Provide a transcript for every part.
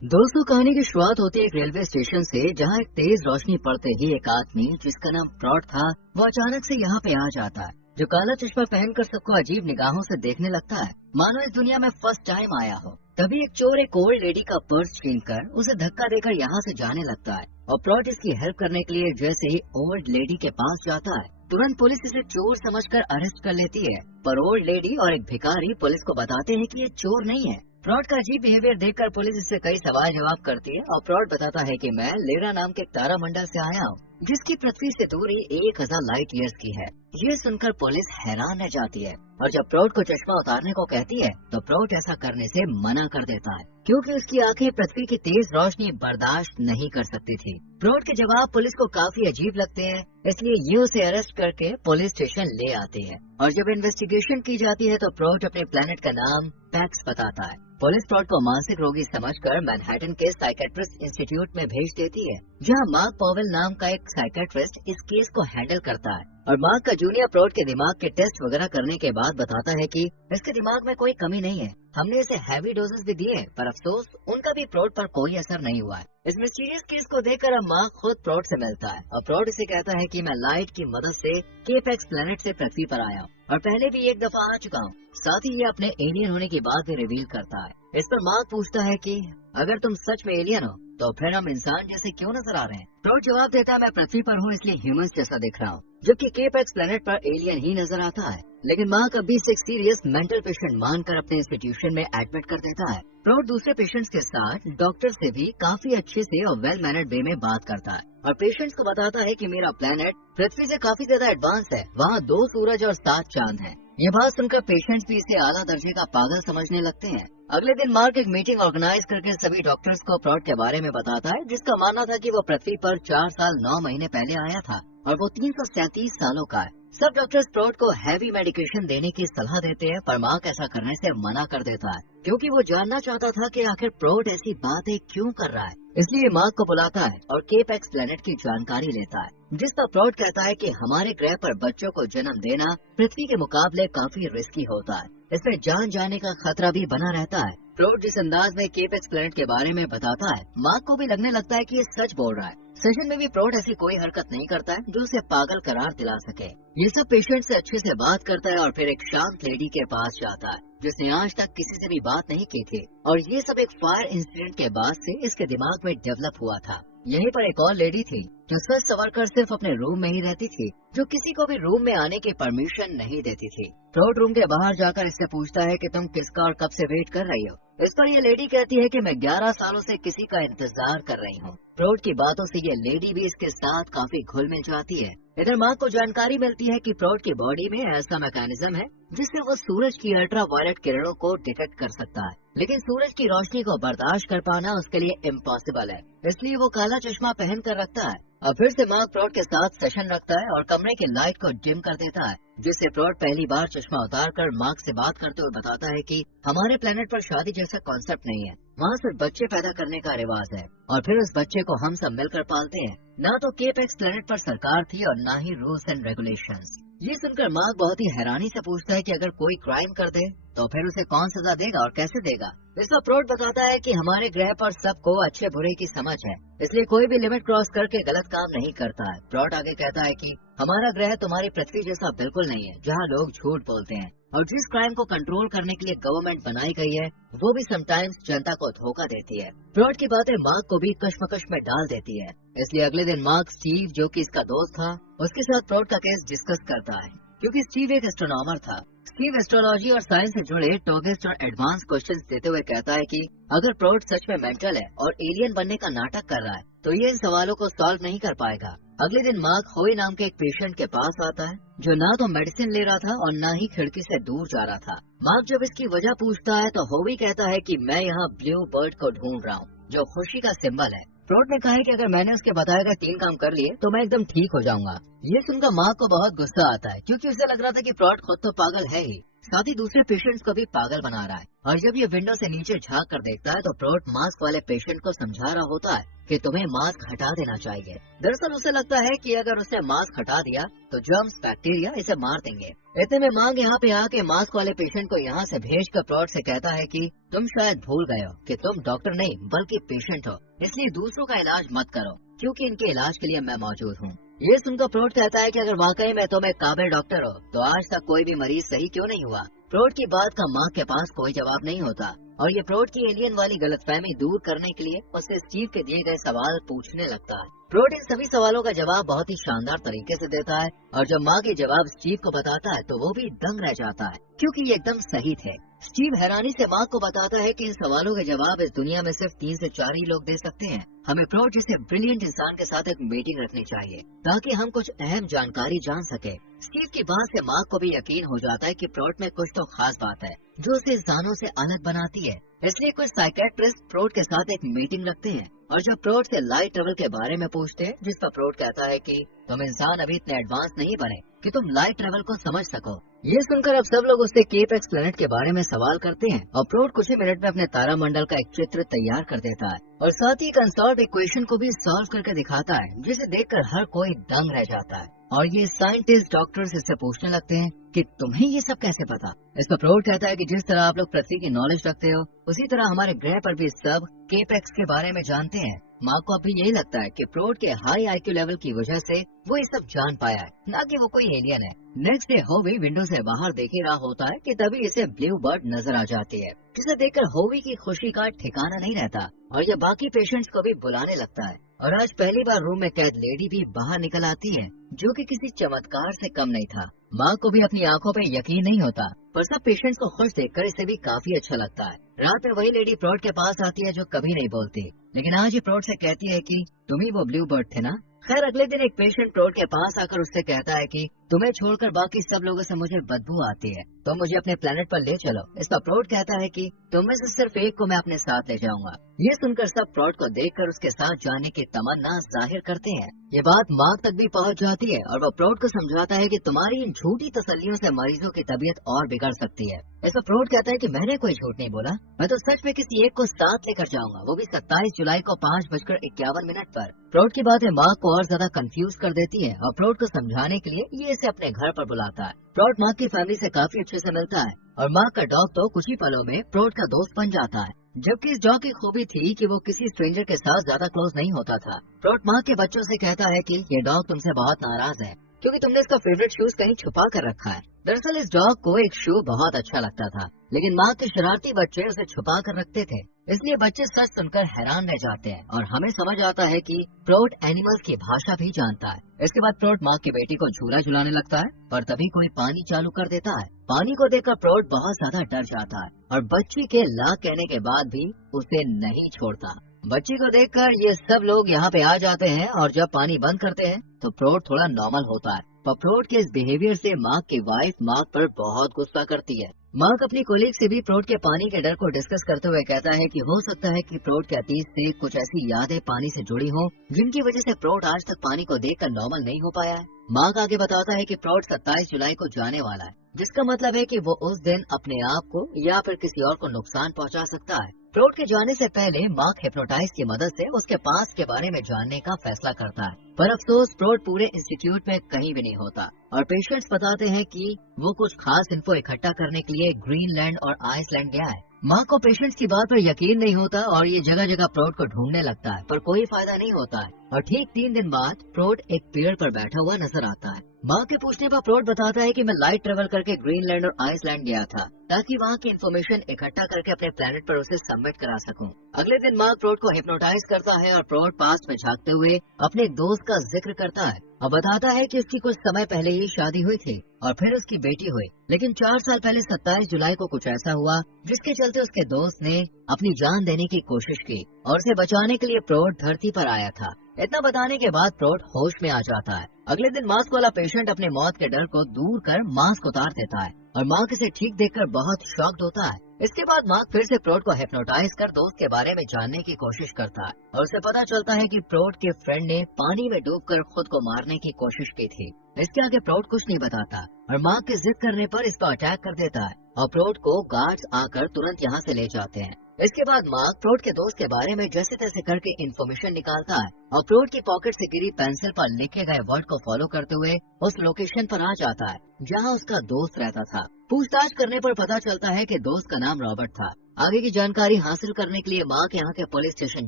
दोस्तों, कहानी की शुरुआत होती है एक रेलवे स्टेशन से, जहां एक तेज रोशनी पड़ते ही एक आदमी जिसका नाम प्रॉट था, वो अचानक से यहाँ पे आ जाता है। जो काला चश्मा पहनकर सबको अजीब निगाहों से देखने लगता है, मानो इस दुनिया में फर्स्ट टाइम आया हो। तभी एक चोर एक ओल्ड लेडी का पर्स छीनकर उसे धक्का देकर यहाँ से जाने लगता है, और प्रॉट इसकी हेल्प करने के लिए जैसे ही ओल्ड लेडी के पास जाता है, तुरंत पुलिस इसे चोर समझकर अरेस्ट कर लेती है। पर ओल्ड लेडी और एक भिखारी पुलिस को बताते हैं कि ये चोर नहीं है। प्रॉट का अजीब बिहेवियर देखकर पुलिस इससे कई सवाल जवाब करती है, और प्रॉट बताता है कि मैं लेरा नाम के एक तारामंडल से आया हूँ, जिसकी पृथ्वी से दूरी 1000 लाइट ईयर्स की है। ये सुनकर पुलिस हैरान रह जाती है, और जब प्रॉट को चश्मा उतारने को कहती है तो प्रॉट ऐसा करने से मना कर देता है, क्योंकि उसकी आंखें पृथ्वी की तेज रोशनी बर्दाश्त नहीं कर सकती थी। प्रॉट के जवाब पुलिस को काफी अजीब लगते हैं, इसलिए ये उसे अरेस्ट करके पुलिस स्टेशन ले आती है। और जब इन्वेस्टिगेशन की जाती है तो प्रॉट अपने प्लेनेट का नाम पैक्स बताता है। पुलिस प्रॉट को मानसिक रोगी समझकर मैनहट्टन के साइकेट्रिस्ट इंस्टीट्यूट में भेज देती है, जहां मार्क पॉवेल नाम का एक साइकेट्रिस्ट इस केस को हैंडल करता है। और मार्क का जूनियर प्रॉट के दिमाग के टेस्ट वगैरह करने के बाद बताता है कि इसके दिमाग में कोई कमी नहीं है। हमने इसे हैवी डोजेस भी दिए, पर अफसोस उनका भी प्रॉट पर कोई असर नहीं हुआ है। इस मिस्टीरियस केस को देखकर अब मार्क खुद प्रॉट से मिलता है, और प्रॉट इसे कहता है कि मैं लाइट की मदद से केपेक्स प्लेनेट से पृथ्वी पर आया हूँ, और पहले भी एक दफा आ चुका हूँ। साथ ही ये अपने एलियन होने की बात भी रिवील करता है। इस पर मार्क पूछता है कि अगर तुम सच में एलियन हो तो फिर हम इंसान जैसे क्यों नजर आ रहे हैं। प्रॉट जवाब देता है, मैं पृथ्वी पर हूँ इसलिए ह्यूमंस जैसा दिख रहा हूँ, जबकि केपेक्स प्लेनेट पर एलियन ही नजर आता है। लेकिन मार्क अभी से एक सीरियस मेंटल पेशेंट मानकर अपने इंस्टीट्यूशन में एडमिट कर देता है। प्रॉट दूसरे पेशेंट्स के साथ डॉक्टर से भी काफी अच्छे से और वेल मैनर्ड वे में बात करता है, और पेशेंट्स को बताता है कि मेरा प्लेनेट पृथ्वी से काफी ज्यादा एडवांस है, वहाँ 2 सूरज और 7 चांद हैं। ये बात सुनकर पेशेंट्स भी इसे आला दर्जे का पागल समझने लगते हैं। अगले दिन मार्क एक मीटिंग ऑर्गेनाइज करके सभी डॉक्टर्स को प्रॉट के बारे में बताता है, जिसका मानना था कि वो पृथ्वी पर 4 साल 9 महीने पहले आया था, और वो 337 सालों का है। सब डॉक्टर्स प्रॉट को हैवी मेडिकेशन देने की सलाह देते हैं, पर मार्क ऐसा करने से मना कर देता है, क्योंकि वो जानना चाहता था कि आखिर प्रॉट ऐसी बातें क्यों कर रहा है। इसलिए मार्क को बुलाता है और केपेक्स प्लेनेट की जानकारी लेता है, जिस पर प्रॉट कहता है कि हमारे ग्रह पर बच्चों को जन्म देना पृथ्वी के मुकाबले काफी रिस्की होता है, इसमें जान जाने का खतरा भी बना रहता है। प्रॉट जिस अंदाज में केपेक्स प्लेनेट के बारे में बताता है, मार्क को भी लगने लगता है कि ये सच बोल रहा है। सेशन में भी प्रॉट ऐसी कोई हरकत नहीं करता है जो उसे पागल करार दिला सके। ये सब पेशेंट से अच्छे से बात करता है, और फिर एक शांत लेडी के पास जाता है जिसने आज तक किसी से भी बात नहीं की थी, और ये सब एक फायर इंसिडेंट के बाद से इसके दिमाग में डेवलप हुआ था। यहीं पर एक और लेडी थी जो सच सवर कर सिर्फ अपने रूम में ही रहती थी, जो किसी को भी रूम में आने की परमिशन नहीं देती थी। प्रॉट रूम के बाहर जाकर इससे पूछता है कि तुम किसका और कब से वेट कर रही हो। इस पर ये लेडी कहती है कि मैं 11 सालों से किसी का इंतजार कर रही हूँ। प्रॉट की बातों से ये लेडी भी इसके साथ काफी घुल मिल जाती है। इधर मार्क को जानकारी मिलती है कि प्रॉट की बॉडी में ऐसा मैकेनिज्म है जिससे वो सूरज की अल्ट्रा वायलेट किरणों को डिटेक्ट कर सकता है, लेकिन सूरज की रोशनी को बर्दाश्त कर पाना उसके लिए इम्पॉसिबल है। इसलिए वो काला चश्मा पहन कर रखता है। और फिर से मार्क प्रॉट के साथ सेशन रखता है और कमरे की लाइट को डिम कर देता है, जिससे प्रॉट पहली बार चश्मा उतारकर मार्क से बात करते हुए बताता है कि हमारे प्लेनेट पर शादी जैसा कॉन्सेप्ट नहीं है, वहाँ सिर्फ बच्चे पैदा करने का रिवाज है, और फिर उस बच्चे को हम सब मिलकर पालते हैं। न तो केपेक्स प्लेनेट पर सरकार थी और न ही रूल्स एंड रेगुलेशंस। ये सुनकर मार्क बहुत ही हैरानी से पूछता है कि अगर कोई क्राइम कर दे तो फिर उसे कौन सजा देगा और कैसे देगा। इस पर प्रॉट बताता है कि हमारे ग्रह पर सबको अच्छे बुरे की समझ है, इसलिए कोई भी लिमिट क्रॉस करके गलत काम नहीं करता है। प्रॉट आगे कहता है कि हमारा ग्रह तुम्हारी पृथ्वी जैसा बिल्कुल नहीं है, जहाँ लोग झूठ बोलते हैं, और जिस क्राइम को कंट्रोल करने के लिए गवर्नमेंट बनाई गई है वो भी समटाइम्स जनता को धोखा देती है। प्रॉट की बातें मार्क को भी कश्मकश में डाल देती है, इसलिए अगले दिन मार्क स्टीव, जो कि इसका दोस्त था, उसके साथ प्रॉट का केस डिस्कस करता है, क्योंकि स्टीव एक एस्ट्रोनॉमर था। स्टीव एस्ट्रोलॉजी और साइंस से जुड़े टॉगेस्ट और एडवांस क्वेश्चंस देते हुए कहता है कि अगर प्रॉट सच में मेंटल है और एलियन बनने का नाटक कर रहा है तो ये इन सवालों को सॉल्व नहीं कर पाएगा। अगले दिन मार्क होई नाम के एक पेशेंट के पास आता है, जो ना तो मेडिसिन ले रहा था और न ही खिड़की से दूर जा रहा था। मार्क जब इसकी वजह पूछता है तो होवी कहता है कि मैं यहाँ ब्लू बर्ड को ढूंढ रहा हूँ, जो खुशी का सिंबल है। प्रॉट ने कहा है कि अगर मैंने उसके बताए गए 3 काम कर लिए तो मैं एकदम ठीक हो जाऊंगा। ये सुनकर मार्क को बहुत गुस्सा आता है, क्योंकि उसे लग रहा था कि प्रॉट खुद तो पागल है ही। साथ ही दूसरे पेशेंट्स को भी पागल बना रहा है। और जब ये विंडो से नीचे झांक कर देखता है तो प्रोट मास्क वाले पेशेंट को समझा रहा होता है कि तुम्हें मास्क हटा देना चाहिए। दरअसल उसे लगता है कि अगर उसने मास्क हटा दिया तो जर्म्स बैक्टीरिया इसे मार देंगे। इतने में मांग यहाँ पे आके मास्क वाले पेशेंट को यहाँ से भेज कर प्रोट से कहता है कि तुम शायद भूल गए हो कि तुम डॉक्टर नहीं बल्कि पेशेंट हो, इसलिए दूसरों का इलाज मत करो क्योंकि इनके इलाज के लिए मैं मौजूद हूँ। ये सुनकर प्रोट कहता है कि अगर वाकई में तुम एक काबिल डॉक्टर हो तो आज तक कोई भी मरीज सही क्यों नहीं हुआ। प्रोट की बात का माँ के पास कोई जवाब नहीं होता और ये प्रोट की एलियन वाली गलतफहमी दूर करने के लिए उससे स्टीव के दिए गए सवाल पूछने लगता है। प्रोट इन सभी सवालों का जवाब बहुत ही शानदार तरीके से देता है और जब माँ के जवाब स्टीव को बताता है तो वो भी दंग रह जाता है क्योंकि ये एकदम सही थे। स्टीव हैरानी से माँ को बताता है कि इन सवालों के जवाब इस दुनिया में सिर्फ 3 से 4 ही लोग दे सकते हैं। हमें प्रोट जैसे ब्रिलियंट इंसान के साथ एक मीटिंग रखनी चाहिए ताकि हम कुछ अहम जानकारी जान सके। स्टीव की बात से माँ को भी यकीन हो जाता है कि प्रोट में कुछ तो खास बात है जो उसे इंसानों से अलग बनाती है। इसलिए कुछ साइकेट्रिस्ट प्रोट के साथ एक मीटिंग रखते हैं और जब प्रोट से लाइट ट्रेवल के बारे में पूछते हैं जिस पर प्रोट कहता है कि तुम इंसान अभी इतने एडवांस नहीं बने कि तुम लाइट ट्रेवल को समझ सको। ये सुनकर अब सब लोग उससे केप एक्स प्लैनेट के बारे में सवाल करते हैं और प्रोट कुछ ही मिनट में अपने तारामंडल का एक चित्र तैयार कर देता है और साथ ही कंसॉल्व इक्वेशन को भी सॉल्व करके दिखाता है जिसे देखकर हर कोई दंग रह जाता है। और ये साइंटिस्ट डॉक्टर्स इससे पूछने लगते हैं कि तुम्हें ये सब कैसे पता। इस पर प्रोट कहता है कि जिस तरह आप लोग पृथ्वी की नॉलेज रखते हो उसी तरह हमारे ग्रह पर भी सब केपेक्स के बारे में जानते हैं। माँ को अभी यही लगता है कि प्रोट के हाई आईक्यू लेवल की वजह से वो ये सब जान पाया है, न कि वो कोई एलियन है। नेक्स्ट डे होवी विंडो से बाहर देख ही रहा होता है कि तभी इसे ब्लू बर्ड नजर आ जाती है जिसे देखकर होवी की खुशी का ठिकाना नहीं रहता और ये बाकी पेशेंट्स को भी बुलाने लगता है। और आज पहली बार रूम में कैद लेडी भी बाहर निकल आती है जो कि किसी चमत्कार से कम नहीं था। माँ को भी अपनी आंखों पे यकीन नहीं होता पर सब पेशेंट्स को खुश देखकर इसे भी काफी अच्छा लगता है। रात में वही लेडी प्रोट के पास आती है जो कभी नहीं बोलती, लेकिन आज ये प्रोट से कहती है कि तुम ही वो ब्लू बर्ड थे ना। खैर अगले दिन एक पेशेंट प्रोट के पास आकर उससे कहता है कि तुम्हें छोड़कर बाकी सब लोगों से मुझे बदबू आती है, तो मुझे अपने प्लेनेट पर ले चलो। इस पर प्रोट कहता है कि तुम में से सिर्फ एक को मैं अपने साथ ले जाऊंगा। ये सुनकर सब प्रोट को देखकर उसके साथ जाने की तमन्ना जाहिर करते हैं। ये बात मार्क तक भी पहुंच जाती है और वो प्रोट को समझाता है कि तुम्हारी इन झूठी तसल्लियों से मरीजों की तबीयत और बिगड़ सकती है। इस पर प्रोट कहता है कि मैंने कोई झूठ नहीं बोला, मैं तो सच में किसी एक को साथ लेकर जाऊंगा, वो भी 27 जुलाई को 5:51 पर। प्रोट की बातें मार्क को और ज्यादा कंफ्यूज कर देती है और प्रोट को समझाने के लिए ये इसे अपने घर पर बुलाता है। प्रोट मार्क की फैमिली से काफी अच्छे से मिलता है और मार्क का डॉग तो कुछ ही पलों में प्रोट का दोस्त बन जाता है। जबकि इस डॉग की खूबी थी कि वो किसी स्ट्रेंजर के साथ ज्यादा क्लोज नहीं होता था। प्रोट मार्क के बच्चों से कहता है कि ये डॉग तुमसे बहुत नाराज है क्योंकि तुमने इसका फेवरेट शूज कहीं छुपा कर रखा है। दरअसल इस डॉग को एक शू बहुत अच्छा लगता था, लेकिन माँ के शरारती बच्चे उसे छुपा कर रखते थे, इसलिए बच्चे सच सुनकर हैरान रह जाते हैं और हमें समझ आता है कि प्रोट एनिमल्स की भाषा भी जानता है। इसके बाद प्रोट माँ की बेटी को झूला झुलाने लगता है पर तभी कोई पानी चालू कर देता है। पानी को देखकर प्रोट बहुत ज्यादा डर जाता है और बच्ची के ला कहने के बाद भी उसे नहीं छोड़ता। बच्ची को देखकर ये सब लोग यहाँ पे आ जाते हैं और जब पानी बंद करते हैं तो प्रोट थोड़ा नॉर्मल होता है। पर प्रोट के इस बिहेवियर से मार्क की वाइफ मार्क पर बहुत गुस्सा करती है। मार्क अपनी कोलीग से भी प्रोट के पानी के डर को डिस्कस करते हुए कहता है कि हो सकता है कि प्रोट के अतीत से कुछ ऐसी यादें पानी से जुड़ी हों जिनकी वजह से प्रोट आज तक पानी को देखकर नॉर्मल नहीं हो पाया है। मार्क आगे बताता है कि प्रोट 27 जुलाई को जाने वाला है, जिसका मतलब है कि वो उस दिन अपने आप को या फिर किसी और को नुकसान पहुंचा सकता है। प्रोट के जाने से पहले मार्क हिप्नोटाइज की मदद से उसके पास के बारे में जानने का फैसला करता है, पर अफसोस प्रोट पूरे इंस्टीट्यूट में कहीं भी नहीं होता और पेशेंट्स बताते हैं कि वो कुछ खास इन्फो इकट्ठा करने के लिए ग्रीनलैंड और आइसलैंड गया है। मार्क को पेशेंट्स की बात पर यकीन नहीं होता और ये जगह जगह प्रोट को ढूंढने लगता है पर कोई फायदा नहीं होता है और ठीक 3 दिन बाद प्रोट एक पेड़ पर बैठा हुआ नजर आता है। मार्क के पूछने पर प्रोट बताता है कि मैं लाइट ट्रेवल करके ग्रीनलैंड और आइसलैंड गया था ताकि वहाँ की इन्फॉर्मेशन इकट्ठा करके अपने प्लेनेट पर उसे सबमिट करा सकूं। अगले दिन मार्क प्रोट को हिप्नोटाइज करता है और प्रोट पास्ट में झांकते हुए अपने एक दोस्त का जिक्र करता है और बताता है कि उसकी कुछ समय पहले ही शादी हुई थी और फिर उसकी बेटी हुई, लेकिन 4 साल पहले 27 जुलाई को कुछ ऐसा हुआ जिसके चलते उसके दोस्त ने अपनी जान देने की कोशिश की और उसे बचाने के लिए प्रोट धरती पर आया था। इतना बताने के बाद प्रोट होश में आ जाता है। अगले दिन मास्क वाला पेशेंट अपने मौत के डर को दूर कर मास्क उतार देता है और मार्क इसे ठीक देखकर बहुत शॉक्ड होता है। इसके बाद मार्क फिर से प्रोट को हिप्नोटाइज कर दोस्त के बारे में जानने की कोशिश करता है और उसे पता चलता है कि प्रोट के फ्रेंड ने पानी में डूबकर खुद को मारने की कोशिश की थी। इसके आगे प्रोट कुछ नहीं बताता और मार्क के जिद करने पर इस पर अटैक कर देता है और प्रोट को गार्ड्स आकर तुरंत यहाँ से ले जाते हैं। इसके बाद मार्क प्रोट के दोस्त के बारे में जैसे तैसे करके इन्फॉर्मेशन निकालता है और प्रोट की पॉकेट से गिरी पेंसिल पर लिखे गए वर्ड को फॉलो करते हुए उस लोकेशन पर आ जाता है जहां उसका दोस्त रहता था। पूछताछ करने पर पता चलता है कि दोस्त का नाम रॉबर्ट था। आगे की जानकारी हासिल करने के लिए मार्क यहाँ के पुलिस स्टेशन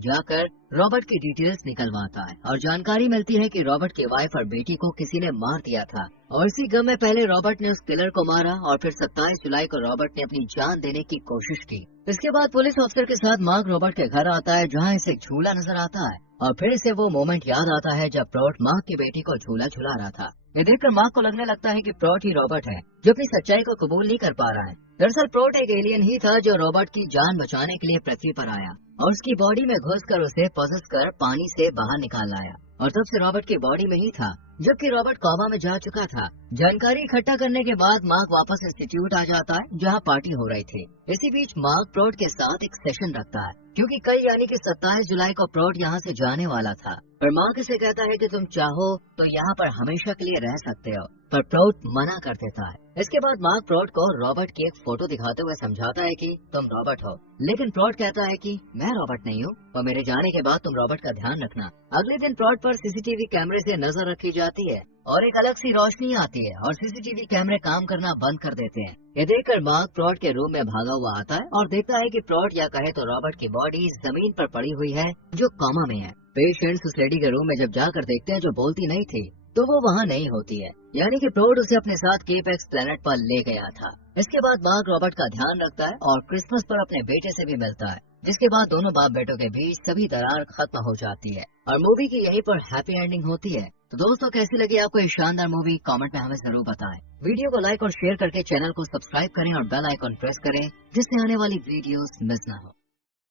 जाकर रॉबर्ट की डिटेल्स निकलवाता है और जानकारी मिलती है कि रॉबर्ट की वाइफ और बेटी को किसी ने मार दिया था और इसी गम में पहले रॉबर्ट ने उस किलर को मारा और फिर 27 जुलाई को रॉबर्ट ने अपनी जान देने की कोशिश की। इसके बाद पुलिस ऑफिसर के साथ मार्क रॉबर्ट के घर आता है जहाँ इसे एक झूला नजर आता है और फिर इसे वो मोमेंट याद आता है जब प्रोट मार्क की बेटी को झूला झुला रहा था। ये देखकर मार्क को लगने लगता है कि प्रोट ही रॉबर्ट है जो अपनी सच्चाई को कबूल नहीं कर पा रहा है। दरअसल प्रोट एक एलियन ही था जो रॉबर्ट की जान बचाने के लिए पृथ्वी पर आया और उसकी बॉडी में घुसकर उसे पॉसेस कर पानी से बाहर निकाल लाया और तब से रॉबर्ट की बॉडी में ही था जबकि रॉबर्ट कोमा में जा चुका था। जानकारी इकट्ठा करने के बाद मार्क वापस इंस्टीट्यूट आ जाता है जहां पार्टी हो रही थी। इसी बीच मार्क प्रोट के साथ एक सेशन रखता है क्योंकि कल यानी कि 27 जुलाई को प्रोट यहाँ से जाने वाला था पर मार्क इसे कहता है कि तुम चाहो तो यहाँ पर हमेशा के लिए रह सकते हो पर प्रोट मना कर देता है। इसके बाद मार्क प्रोट को रॉबर्ट की एक फोटो दिखाते हुए समझाता है कि तुम रॉबर्ट हो, लेकिन प्रोट कहता है कि मैं रॉबर्ट नहीं हूँ और मेरे जाने के बाद तुम रॉबर्ट का ध्यान रखना। अगले दिन प्रोट पर सीसीटीवी कैमरे से नजर रखी जाती है और एक अलग सी रोशनी आती है और सीसीटीवी कैमरे काम करना बंद कर देते हैं। ये देखकर मार्क प्रोट के रूम में भागा हुआ आता है और देखता है कि प्रोट या कहे तो रॉबर्ट की बॉडी जमीन पर पड़ी हुई है जो कोमा में है। पेशेंट्स उस लेडी के रूम में जब जाकर देखते हैं जो बोलती नहीं थी तो वो वहाँ नहीं होती है, यानी कि प्रोट उसे अपने साथ केपेक्स प्लेनेट पर ले गया था। इसके बाद मार्क रॉबर्ट का ध्यान रखता है और क्रिसमस पर अपने बेटे से भी मिलता है जिसके बाद दोनों बाप बेटों के बीच सभी दरार खत्म हो जाती है और मूवी की यहीं पर हैप्पी एंडिंग होती है। तो दोस्तों कैसी लगी आपको ये शानदार मूवी कमेंट में हमें जरूर बताएं। वीडियो को लाइक और शेयर करके चैनल को सब्सक्राइब करें और बेल आइकॉन प्रेस करें जिससे आने वाली वीडियोस मिस ना हो।